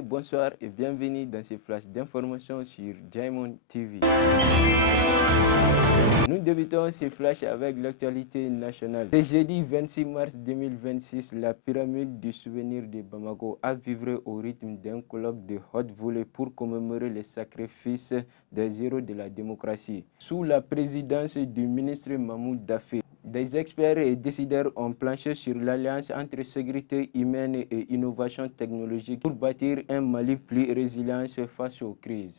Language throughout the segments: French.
bonsoir et bienvenue dans ces flashs d'informations sur Diamond TV. Nous débutons ces flashs avec l'actualité nationale. Ce jeudi 26 mars 2026, la pyramide du souvenir de Bamako a vibré au rythme d'un colloque de haute volée pour commémorer les sacrifices des héros de la démocratie. Sous la présidence du ministre Mahmoud Daffé, des experts et décideurs ont planché sur l'alliance entre sécurité humaine et innovation technologique pour bâtir un Mali plus résilient face aux crises.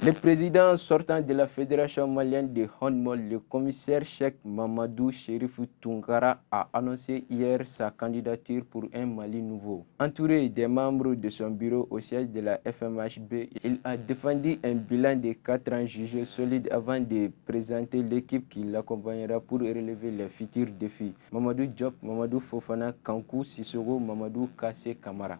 Le président sortant de la Fédération malienne de handball, le commissaire Cheikh Mamadou Chérifou Tounkara, a annoncé hier sa candidature pour un Mali nouveau. Entouré des membres de son bureau au siège de la FMHB, il a défendu un bilan de 4 ans jugé solide avant de présenter l'équipe qui l'accompagnera pour relever les futurs défis. Mamadou Diop, Mamadou Fofana, Kankou Sissoko, Mamadou Kassé Kamara.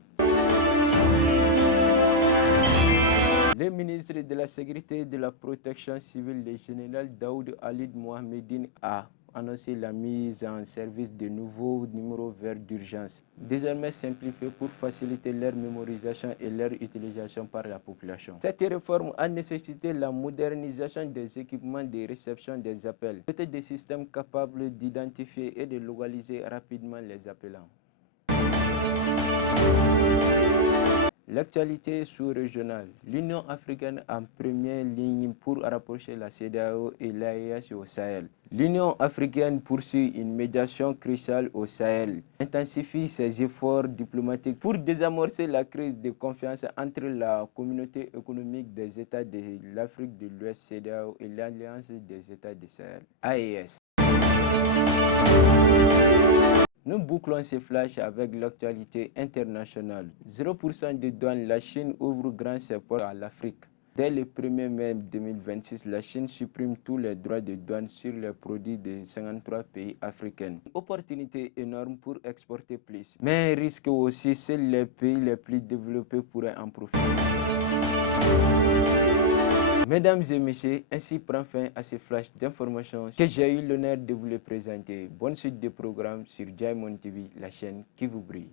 Le ministre de la Sécurité et de la Protection civile, le général Daoud Alid Mohamedine, a annoncé la mise en service de nouveaux numéros verts d'urgence, désormais simplifiés pour faciliter leur mémorisation et leur utilisation par la population. Cette réforme a nécessité la modernisation des équipements de réception des appels, dotés de systèmes capables d'identifier et de localiser rapidement les appelants. L'actualité sous-régionale. L'Union africaine en première ligne pour rapprocher la CEDEAO et l'AES au Sahel. L'Union africaine poursuit une médiation cruciale au Sahel, intensifie ses efforts diplomatiques pour désamorcer la crise de confiance entre la communauté économique des États de l'Afrique de l'Ouest CEDEAO et l'Alliance des États du Sahel, AES. Nous bouclons ces flashs avec l'actualité internationale. 0% de douane, la Chine ouvre grand ses portes à l'Afrique. Dès le 1er mai 2026, la Chine supprime tous les droits de douane sur les produits de 53 pays africains. Une opportunité énorme pour exporter plus, mais un risque aussi, seuls les pays les plus développés pourraient en profiter. Mesdames et messieurs, ainsi prend fin à ces flashs d'informations que j'ai eu l'honneur de vous les présenter. Bonne suite de programmes sur Diamond TV, la chaîne qui vous brille.